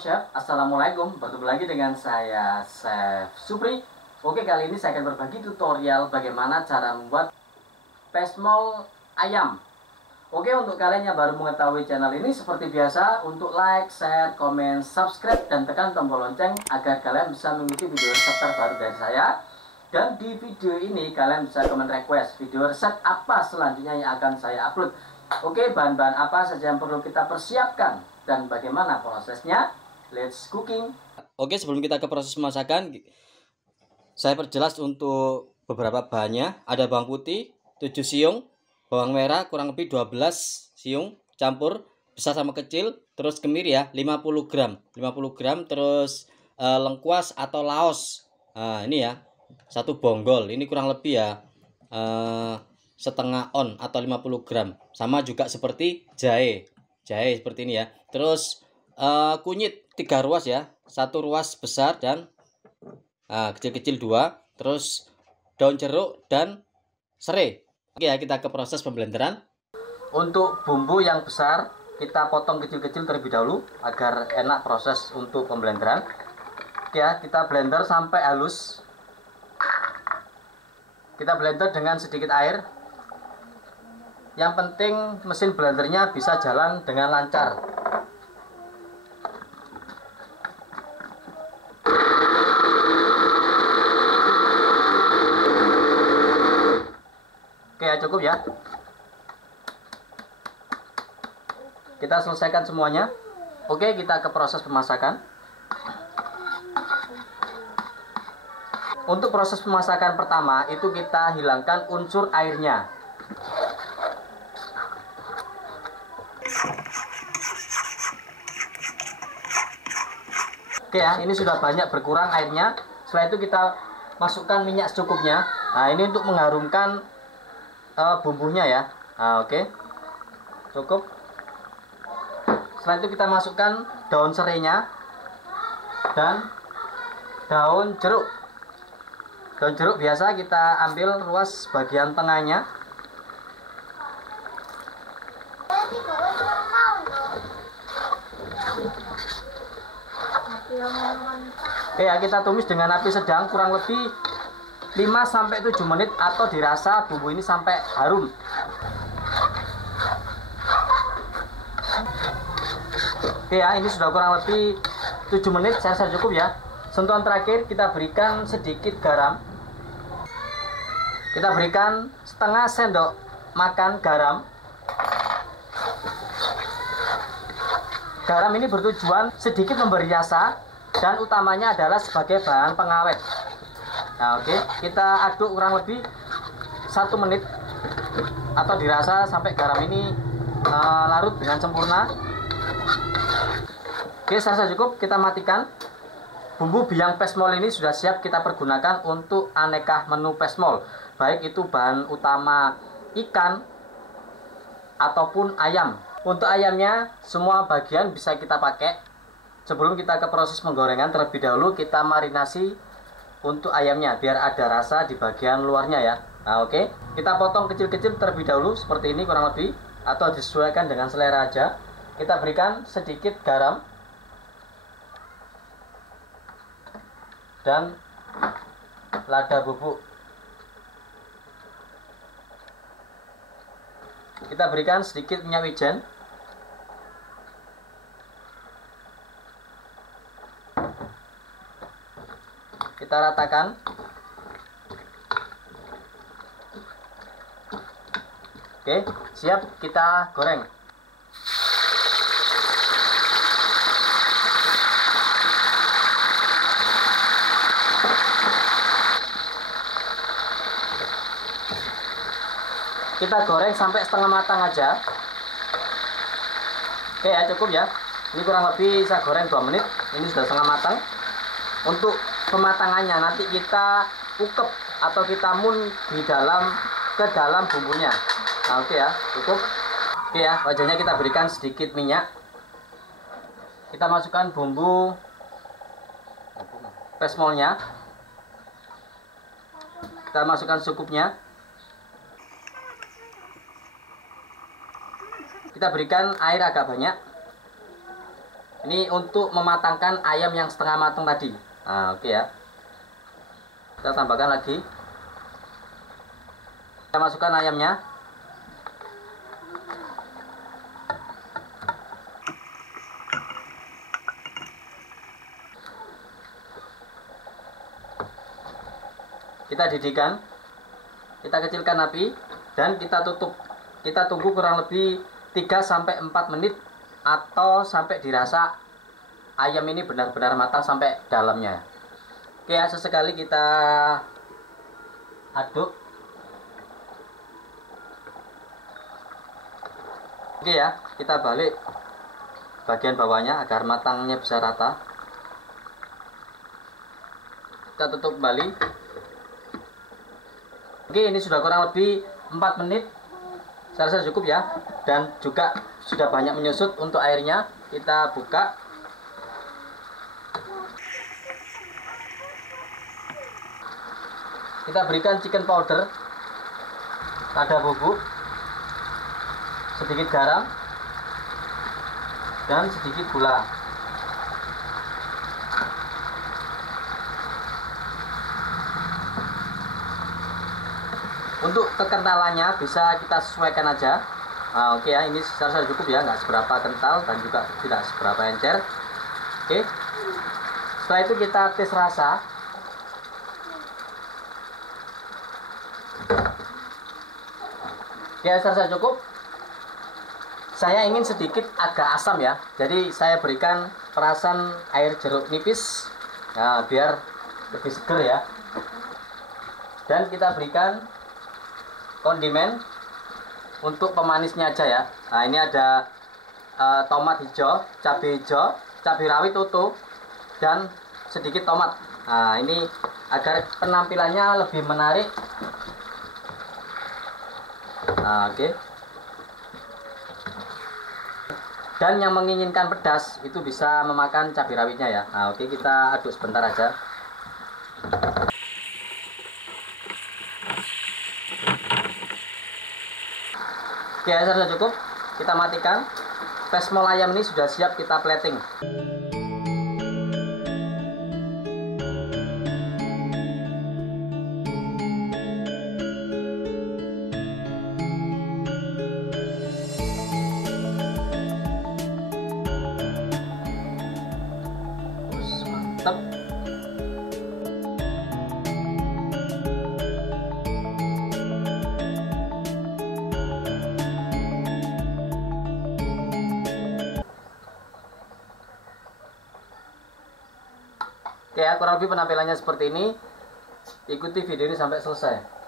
Chef, Assalamualaikum. Bertemu lagi dengan saya Chef Supri. Oke, kali ini saya akan berbagi tutorial bagaimana cara membuat pesmol ayam. Oke, untuk kalian yang baru mengetahui channel ini, seperti biasa untuk like, share, komen, subscribe, dan tekan tombol lonceng agar kalian bisa mengikuti video resep terbaru dari saya. Dan di video ini kalian bisa komen request video resep apa selanjutnya yang akan saya upload. Oke, bahan-bahan apa saja yang perlu kita persiapkan dan bagaimana prosesnya? Let's cooking. Oke, sebelum kita ke proses pemasakan, saya perjelas untuk beberapa bahannya. Ada bawang putih 7 siung, bawang merah kurang lebih 12 siung, campur besar sama kecil, terus kemiri ya 50 gram, terus lengkuas atau laos. Nah, ini ya, satu bonggol, ini kurang lebih ya setengah on atau 50 gram. Sama juga seperti jahe seperti ini ya. Terus kunyit 3 ruas ya, 1 ruas besar dan kecil-kecil 2. Terus daun jeruk dan serai. Oke ya, kita ke proses pemblenderan. Untuk bumbu yang besar kita potong kecil-kecil terlebih dahulu agar enak proses untuk pemblenderan. Oke ya, kita blender sampai halus. Kita blender dengan sedikit air. Yang penting mesin blendernya bisa jalan dengan lancar. Oke ya, cukup ya. Kita selesaikan semuanya. Oke, kita ke proses pemasakan. Untuk proses pemasakan pertama itu kita hilangkan unsur airnya. Oke ya, ini sudah banyak berkurang airnya. Setelah itu kita masukkan minyak secukupnya. Nah, ini untuk mengharumkan bumbunya ya. Nah, oke. Cukup. Setelah itu kita masukkan daun serainya dan daun jeruk. Daun jeruk biasa kita ambil ruas bagian tengahnya. Oke ya, kita tumis dengan api sedang kurang lebih 5-7 menit atau dirasa bumbu ini sampai harum. Oke ya, ini sudah kurang lebih 7 menit, saya rasa cukup ya. Sentuhan terakhir kita berikan sedikit garam. Kita berikan setengah sendok makan garam. Garam ini bertujuan sedikit memberi rasa dan utamanya adalah sebagai bahan pengawet. Nah, oke, kita aduk kurang lebih 1 menit atau dirasa sampai garam ini larut dengan sempurna. Oke, saya rasa cukup, kita matikan. Bumbu biang pesmol ini sudah siap kita pergunakan untuk aneka menu pesmol, baik itu bahan utama ikan ataupun ayam. Untuk ayamnya semua bagian bisa kita pakai. Sebelum kita ke proses penggorengan, terlebih dahulu kita marinasi untuk ayamnya biar ada rasa di bagian luarnya ya. Nah, oke, kita potong kecil-kecil terlebih dahulu seperti ini kurang lebih, atau disesuaikan dengan selera aja. Kita berikan sedikit garam dan lada bubuk. Kita berikan sedikit minyak wijen. Kita ratakan. Oke, siap kita goreng. Kita goreng sampai setengah matang aja. Oke ya, cukup ya. Ini kurang lebih saya goreng 2 menit. Ini sudah setengah matang. Untuk pematangannya nanti kita ukep atau kita mun di ke dalam bumbunya. Nah, oke ya, cukup. Oke ya, wajahnya kita berikan sedikit minyak. Kita masukkan bumbu pesmolnya. Kita masukkan secukupnya. Kita berikan air agak banyak. Ini untuk mematangkan ayam yang setengah matang tadi. Nah, oke ya. Kita tambahkan lagi. Kita masukkan ayamnya. Kita didihkan. Kita kecilkan api dan kita tutup. Kita tunggu kurang lebih 3-4 menit atau sampai dirasa ayam ini benar-benar matang sampai dalamnya. Oke ya, sesekali kita aduk. Oke ya, kita balik bagian bawahnya agar matangnya bisa rata. Kita tutup kembali. Oke, ini sudah kurang lebih 4 menit. Saya rasa cukup ya. Dan juga sudah banyak menyusut untuk airnya. Kita buka. Kita berikan chicken powder, lada bubuk, sedikit garam, dan sedikit gula. Untuk kekentalannya bisa kita sesuaikan aja. Nah, oke ya, ini saya cukup ya, nggak seberapa kental dan juga tidak seberapa encer. Oke. Setelah itu kita tes rasa. Ya, saya cukup. Saya ingin sedikit agak asam ya. Jadi saya berikan perasan air jeruk nipis. Nah, biar lebih seger ya. Dan kita berikan kondimen untuk pemanisnya aja ya. Nah, ini ada tomat hijau, cabai rawit utuh, dan sedikit tomat. Nah, ini agar penampilannya lebih menarik. Nah, oke. Dan yang menginginkan pedas itu bisa memakan cabai rawitnya ya. Nah, oke, kita aduk sebentar aja. Oke, sudah cukup. Kita matikan. Pesmol ayam ini sudah siap kita plating. Mantap. Oke ya, kurang lebih penampilannya seperti ini. Ikuti video ini sampai selesai.